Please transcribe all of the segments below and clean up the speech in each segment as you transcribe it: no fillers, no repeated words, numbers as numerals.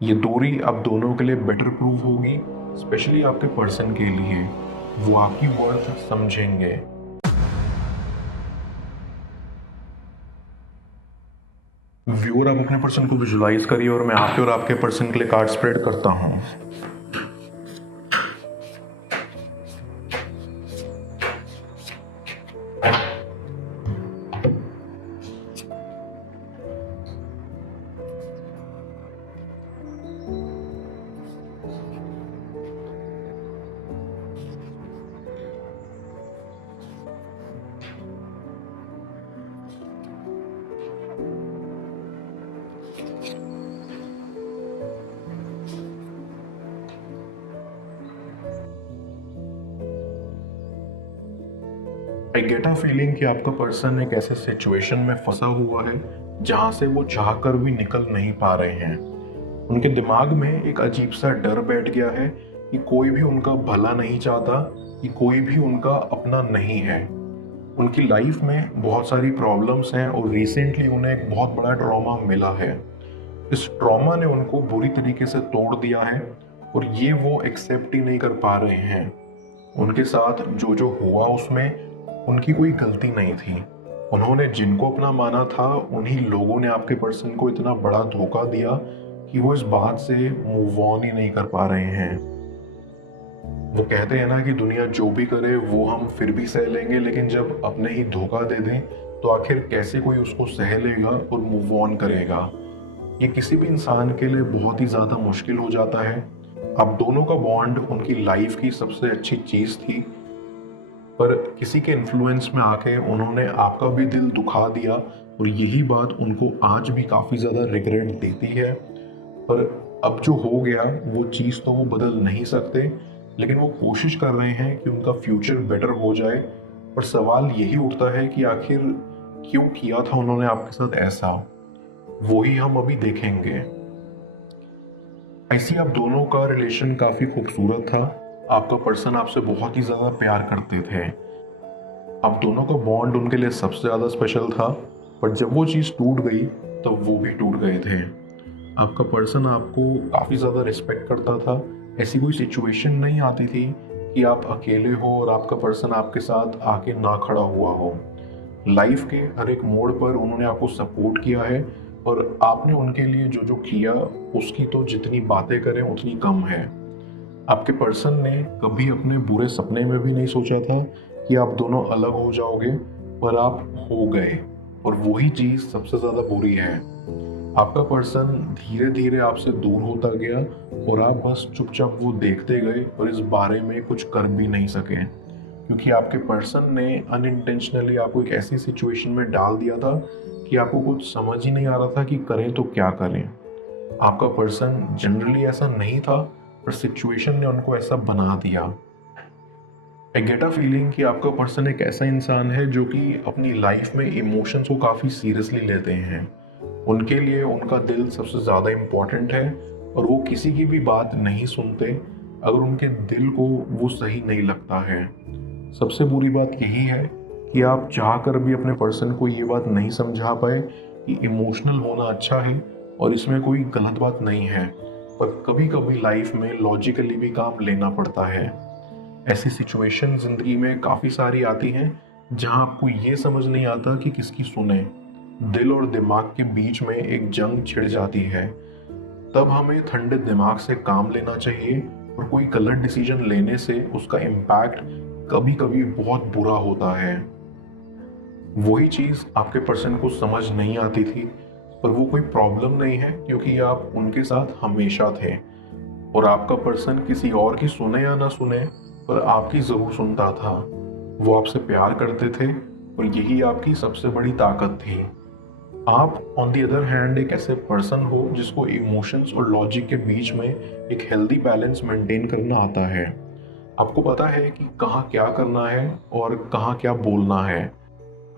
ये दूरी अब दोनों के लिए बेटर प्रूव होगी, स्पेशली आपके पर्सन के लिए। वो आपकी वर्थ समझेंगे। व्यूअर, आप अपने पर्सन को विजुलाइज करिए और मैं आपके और आपके पर्सन के लिए कार्ड स्प्रेड करता हूँ। आई गेट अ फीलिंग कि आपका पर्सन एक ऐसे सिचुएशन में फंसा हुआ है जहां से वो चाहकर भी निकल नहीं पा रहे हैं। उनके दिमाग में एक अजीब सा डर बैठ गया है कि कोई भी उनका भला नहीं चाहता, कि कोई भी उनका अपना नहीं है। उनकी लाइफ में बहुत सारी प्रॉब्लम्स हैं और रिसेंटली उन्हें एक बहुत बड़ा ट्रॉमा मिला है। इस ट्रॉमा ने उनको बुरी तरीके से तोड़ दिया है और ये वो एक्सेप्ट ही नहीं कर पा रहे हैं। उनके साथ जो जो हुआ उसमें उनकी कोई गलती नहीं थी। उन्होंने जिनको अपना माना था उन्हीं लोगों ने आपके पर्सन को इतना बड़ा धोखा दिया कि वो इस बात से मूव ऑन ही नहीं कर पा रहे हैं। वो कहते हैं ना कि दुनिया जो भी करे वो हम फिर भी सह लेंगे, लेकिन जब अपने ही धोखा दे दें तो आखिर कैसे कोई उसको सह लेगा और मूव ऑन करेगा। ये किसी भी इंसान के लिए बहुत ही ज़्यादा मुश्किल हो जाता है। अब दोनों का बॉन्ड उनकी लाइफ की सबसे अच्छी चीज़ थी, पर किसी के इन्फ्लुएंस में आके उन्होंने आपका भी दिल दुखा दिया और यही बात उनको आज भी काफ़ी ज़्यादा रिग्रेट देती है। पर अब जो हो गया वो चीज़ तो वो बदल नहीं सकते, लेकिन वो कोशिश कर रहे हैं कि उनका फ्यूचर बेटर हो जाए। पर सवाल यही उठता है कि आखिर क्यों किया था उन्होंने आपके साथ ऐसा, वही हम अभी देखेंगे। ऐसी आप दोनों का रिलेशन काफ़ी खूबसूरत था। आपका पर्सन आपसे बहुत ही ज़्यादा प्यार करते थे। आप दोनों का बॉन्ड उनके लिए सबसे ज़्यादा स्पेशल था, पर जब वो चीज़ टूट गई तब वो भी टूट गए थे। आपका पर्सन आपको काफ़ी ज़्यादा रिस्पेक्ट करता था। ऐसी कोई सिचुएशन नहीं आती थी कि आप अकेले हो और आपका पर्सन आपके साथ आके ना खड़ा हुआ हो। लाइफ के हर एक मोड़ पर उन्होंने आपको सपोर्ट किया है और आपने उनके लिए जो जो किया उसकी तो जितनी बातें करें उतनी कम है। आपके पर्सन ने कभी अपने बुरे सपने में भी नहीं सोचा था कि आप दोनों अलग हो जाओगे, पर आप हो गए और वही चीज़ सबसे ज़्यादा बुरी है। आपका पर्सन धीरे धीरे आपसे दूर होता गया और आप बस चुपचाप वो देखते गए और इस बारे में कुछ कर भी नहीं सके, क्योंकि आपके पर्सन ने अनइंटेंशनली आपको एक ऐसी सिचुएशन में डाल दिया था कि आपको कुछ समझ ही नहीं आ रहा था कि करें तो क्या करें। आपका पर्सन जनरली ऐसा नहीं था, पर सिचुएशन ने उनको ऐसा बना दिया। आई गेट अ फीलिंग कि आपका पर्सन एक ऐसा इंसान है जो कि अपनी लाइफ में इमोशंस को काफ़ी सीरियसली लेते हैं। उनके लिए उनका दिल सबसे ज़्यादा इम्पॉर्टेंट है और वो किसी की भी बात नहीं सुनते अगर उनके दिल को वो सही नहीं लगता है। सबसे बुरी बात यही है कि आप चाह कर भी अपने पर्सन को ये बात नहीं समझा पाए कि इमोशनल होना अच्छा है और इसमें कोई गलत बात नहीं है, पर कभी कभी लाइफ में लॉजिकली भी काम लेना पड़ता है। ऐसी सिचुएशन ज़िंदगी में काफ़ी सारी आती हैं जहां आपको ये समझ नहीं आता कि किसकी सुने। दिल और दिमाग के बीच में एक जंग छिड़ जाती है। तब हमें ठंडे दिमाग से काम लेना चाहिए और कोई गलत डिसीजन लेने से उसका इम्पैक्ट कभी कभी बहुत बुरा होता है। वही चीज़ आपके पर्सन को समझ नहीं आती थी, पर वो कोई प्रॉब्लम नहीं है क्योंकि आप उनके साथ हमेशा थे और आपका पर्सन किसी और की सुने या ना सुने पर आपकी ज़रूर सुनता था। वो आपसे प्यार करते थे और यही आपकी सबसे बड़ी ताकत थी। आप ऑन दी अदर हैंड एक ऐसे पर्सन हो जिसको इमोशंस और लॉजिक के बीच में एक हेल्दी बैलेंस मेंटेन करना आता है। आपको पता है कि कहाँ क्या करना है और कहाँ क्या बोलना है।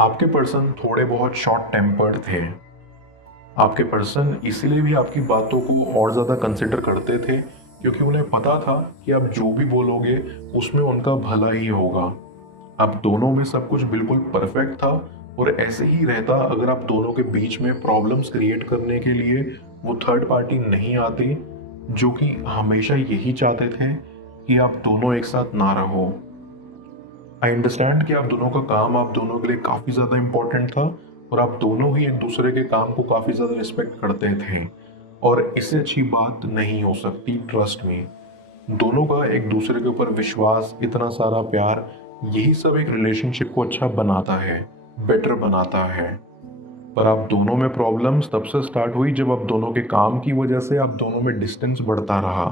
आपके पर्सन थोड़े बहुत शॉर्ट टेम्पर्ड थे। आपके पर्सन इसीलिए भी आपकी बातों को और ज़्यादा कंसिडर करते थे क्योंकि उन्हें पता था कि आप जो भी बोलोगे उसमें उनका भला ही होगा। अब दोनों में सब कुछ बिल्कुल परफेक्ट था और ऐसे ही रहता अगर आप दोनों के बीच में प्रॉब्लम्स क्रिएट करने के लिए वो थर्ड पार्टी नहीं आती, जो कि हमेशा यही चाहते थे कि आप दोनों एक साथ ना रहो। आई अंडरस्टैंड कि आप दोनों का काम आप दोनों के लिए काफ़ी ज़्यादा इम्पोर्टेंट था और आप दोनों ही एक दूसरे के काम को काफ़ी ज़्यादा रिस्पेक्ट करते थे, और इससे अच्छी बात नहीं हो सकती। ट्रस्ट में, दोनों का एक दूसरे के ऊपर विश्वास, इतना सारा प्यार, यही सब एक रिलेशनशिप को अच्छा बनाता है, बेटर बनाता है। पर आप दोनों में प्रॉब्लम्स तब से स्टार्ट हुई जब आप दोनों के काम की वजह से आप दोनों में डिस्टेंस बढ़ता रहा।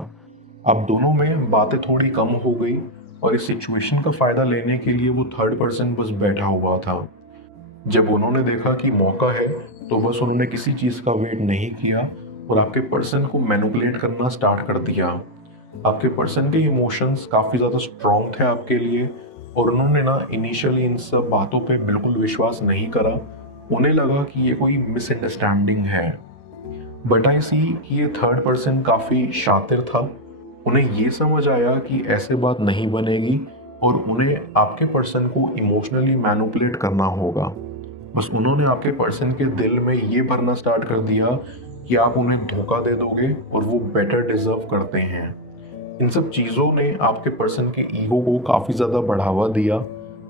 आप दोनों में बातें थोड़ी कम हो गई और इस सिचुएशन का फ़ायदा लेने के लिए वो थर्ड पर्सन बस बैठा हुआ था। जब उन्होंने देखा कि मौका है तो बस उन्होंने किसी चीज़ का वेट नहीं किया और आपके पर्सन को मैनिपुलेट करना स्टार्ट कर दिया। आपके पर्सन के इमोशंस काफ़ी ज़्यादा स्ट्रॉन्ग थे आपके लिए, और उन्होंने ना इनिशियली इन सब बातों पे बिल्कुल विश्वास नहीं करा। उन्हें लगा कि ये कोई मिसअंडरस्टैंडिंग है। बट आई सी कि ये थर्ड पर्सन काफ़ी शातिर था। उन्हें ये समझ आया कि ऐसे बात नहीं बनेगी और उन्हें आपके पर्सन को इमोशनली मैनिपुलेट करना होगा। बस उन्होंने आपके पर्सन के दिल में ये भरना स्टार्ट कर दिया कि आप उन्हें धोखा दे दोगे और वो बेटर डिजर्व करते हैं। इन सब चीज़ों ने आपके पर्सन के ईगो को काफ़ी ज़्यादा बढ़ावा दिया।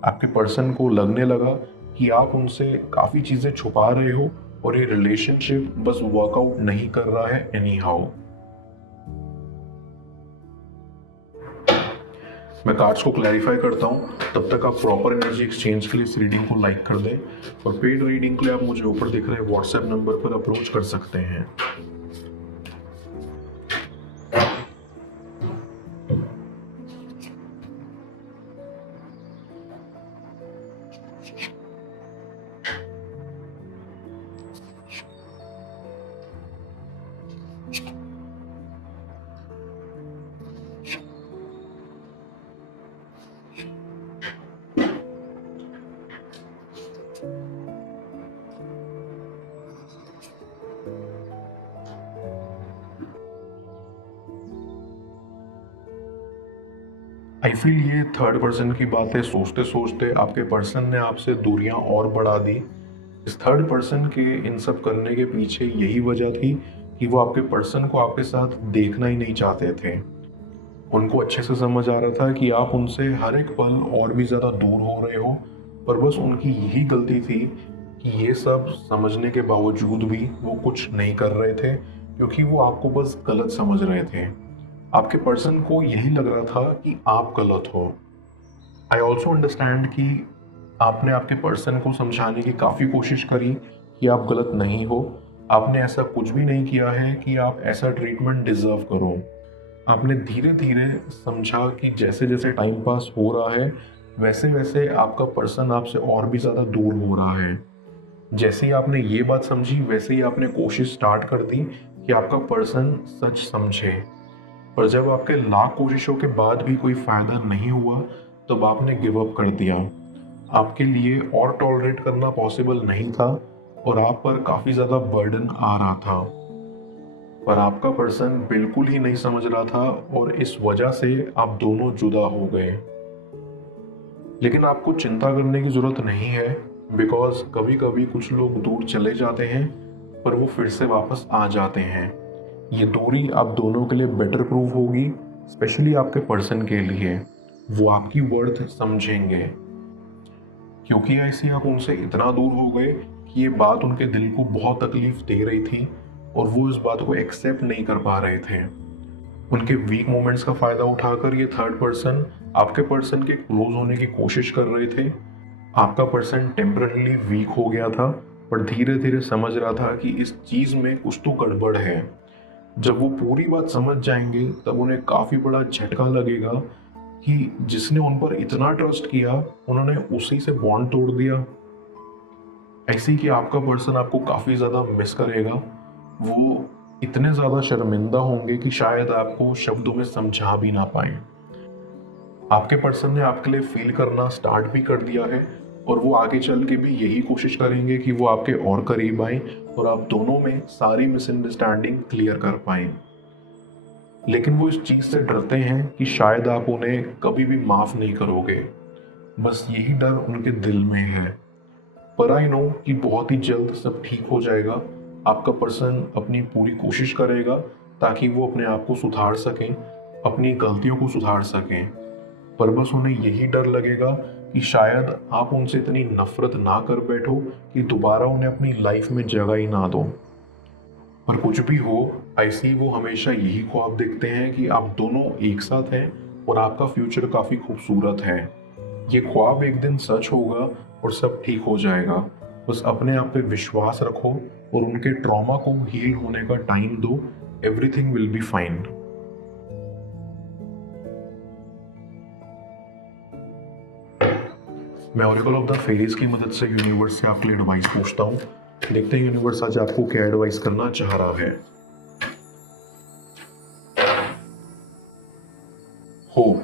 आपके पर्सन को लगने लगा कि आप उनसे काफ़ी चीज़ें छुपा रहे हो और ये रिलेशनशिप बस वर्कआउट नहीं कर रहा है एनी हाउ। मैं कार्ड्स को क्लैरिफाई करता हूँ, तब तक आप प्रॉपर एनर्जी एक्सचेंज के लिए इस रीडिंग को लाइक कर दें, और पेड रीडिंग के लिए आप मुझे ऊपर दिख रहे व्हाट्सएप नंबर पर अप्रोच कर सकते हैं। आई फील ये थर्ड पर्सन की बातें सोचते सोचते आपके पर्सन ने आपसे दूरियां और बढ़ा दी। इस थर्ड पर्सन के इन सब करने के पीछे यही वजह थी कि वो आपके पर्सन को आपके साथ देखना ही नहीं चाहते थे। उनको अच्छे से समझ आ रहा था कि आप उनसे हर एक पल और भी ज़्यादा दूर हो रहे हो, पर बस उनकी यही गलती थी कि ये सब समझने के बावजूद भी वो कुछ नहीं कर रहे थे, क्योंकि वो आपको बस गलत समझ रहे थे। आपके पर्सन को यही लग रहा था कि आप गलत हो। आई ऑल्सो अंडरस्टैंड कि आपने आपके पर्सन को समझाने की काफ़ी कोशिश करी कि आप गलत नहीं हो। आपने ऐसा कुछ भी नहीं किया है कि आप ऐसा ट्रीटमेंट डिज़र्व करो। आपने धीरे धीरे समझा कि जैसे जैसे टाइम पास हो रहा है वैसे वैसे आपका पर्सन आपसे और भी ज़्यादा दूर हो रहा है। जैसे ही आपने ये बात समझी वैसे ही आपने कोशिश स्टार्ट कर दी कि आपका पर्सन सच समझे। पर जब आपके लाख कोशिशों के बाद भी कोई फ़ायदा नहीं हुआ तब आपने गिव अप कर दिया। आपके लिए और टॉलरेट करना पॉसिबल नहीं था और आप पर काफ़ी ज़्यादा बर्डन आ रहा था, पर आपका पर्सन बिल्कुल ही नहीं समझ रहा था और इस वजह से आप दोनों जुदा हो गए। लेकिन आपको चिंता करने की ज़रूरत नहीं है, बिकॉज कभी कभी कुछ लोग दूर चले जाते हैं पर वो फिर से वापस आ जाते हैं। ये दूरी आप दोनों के लिए बेटर प्रूव होगी, स्पेशली आपके पर्सन के लिए। वो आपकी वर्थ समझेंगे, क्योंकि ऐसे आप उनसे इतना दूर हो गए कि ये बात उनके दिल को बहुत तकलीफ दे रही थी और वो इस बात को एक्सेप्ट नहीं कर पा रहे थे। उनके वीक मोमेंट्स का फ़ायदा उठाकर ये थर्ड पर्सन आपके पर्सन के क्लोज होने की कोशिश कर रहे थे। आपका पर्सन टेम्पररीली वीक हो गया था, पर धीरे धीरे समझ रहा था कि इस चीज़ में कुछ तो गड़बड़ है। जब वो पूरी बात समझ जाएंगे तब उन्हें काफ़ी बड़ा झटका लगेगा कि जिसने उन पर इतना ट्रस्ट किया उन्होंने उसी से बॉन्ड तोड़ दिया। ऐसे ही कि आपका पर्सन आपको काफ़ी ज़्यादा मिस करेगा। वो इतने ज़्यादा शर्मिंदा होंगे कि शायद आपको शब्दों में समझा भी ना पाए। आपके पर्सन ने आपके लिए फील करना स्टार्ट भी कर दिया है और वो आगे चल के भी यही कोशिश करेंगे कि वो आपके और करीब आए और आप दोनों में सारी मिसअंडरस्टैंडिंग क्लियर कर पाए। लेकिन वो इस चीज़ से डरते हैं कि शायद आप उन्हें कभी भी माफ़ नहीं करोगे। बस यही डर उनके दिल में है। पर आई नो कि बहुत ही जल्द सब ठीक हो जाएगा। आपका पर्सन अपनी पूरी कोशिश करेगा ताकि वो अपने आप को सुधार सकें, अपनी गलतियों को सुधार सकें, पर बस उन्हें यही डर लगेगा कि शायद आप उनसे इतनी नफरत ना कर बैठो कि दोबारा उन्हें अपनी लाइफ में जगह ही ना दो। पर कुछ भी हो, ऐसे ही वो हमेशा यही ख्वाब देखते हैं कि आप दोनों एक साथ हैं और आपका फ्यूचर काफ़ी खूबसूरत है। ये ख्वाब एक दिन सच होगा और सब ठीक हो जाएगा। बस अपने आप पे विश्वास रखो और उनके ट्रॉमा को हील होने का टाइम दो। Everything will be fine. मैं ऑरेकल ऑफ द फेरीज की मदद से यूनिवर्स से आपके लिए एडवाइस पूछता हूँ। देखते हैं यूनिवर्स आज आपको क्या एडवाइस करना चाह रहा है। होप।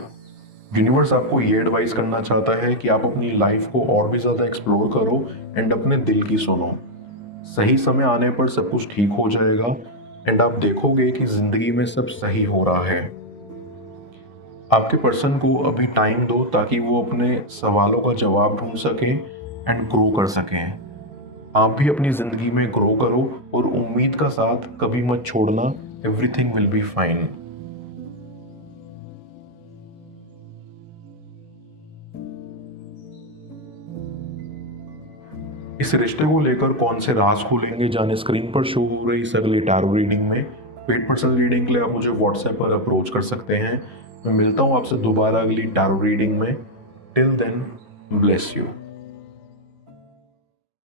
यूनिवर्स आपको ये एडवाइस करना चाहता है कि आप अपनी लाइफ को और भी ज़्यादा एक्सप्लोर करो एंड अपने दिल की सुनो। सही समय आने पर सब कुछ ठीक हो जाएगा एंड आप देखोगे कि ज़िंदगी में सब सही हो रहा है। आपके पर्सन को अभी टाइम दो ताकि वो अपने सवालों का जवाब ढूंढ सके एंड ग्रो कर सकें। आप भी अपनी ज़िंदगी में ग्रो करो और उम्मीद का साथ कभी मत छोड़ना। Everything will be fine. इस रिश्ते को लेकर कौन से राज खुलेंगे जाने स्क्रीन पर शो हो रही इस अगली टैरो रीडिंग में। पेड पर्सनल रीडिंग के लिए आप मुझे व्हाट्सएप पर अप्रोच कर सकते हैं। मैं मिलता हूँ आपसे दोबारा अगली टैरो रीडिंग में। Till then, bless you.